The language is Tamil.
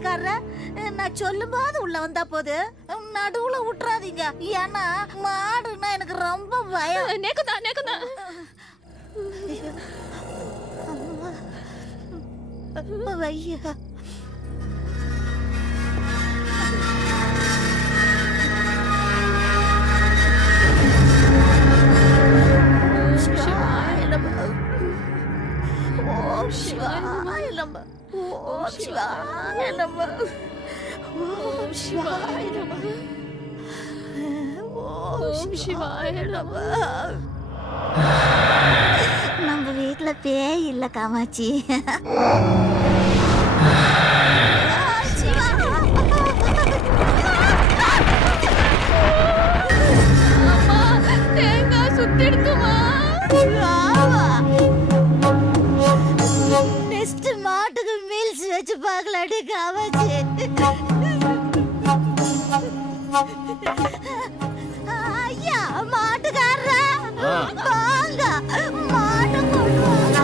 மாட்டுக்காரர நான் சொல்லும் போது உள்ள வந்தா போது நடுவுல விட்டுறாதீங்க. ஏன்னா மாடுன்னா எனக்கு ரொம்ப பயம். நேக்குதா ஐயா ஓம் சிவாய நம. ஓம் சிவாய நம. ஓம் சிவாய நம. ஓம் சிவாய நம. நம்ம வீட்டுல பேய் இல்ல காமாட்சி. தேங்காய் சுத்திடுமா? நெக்ஸ்ட் மாட்டுக்கு மீல்ஸ் வச்சு பார்க்கலாடி காமாட்சி. ஐயா மாட்டுக்காரர வாங்க, மாட்டை கொண்டு வாங்க.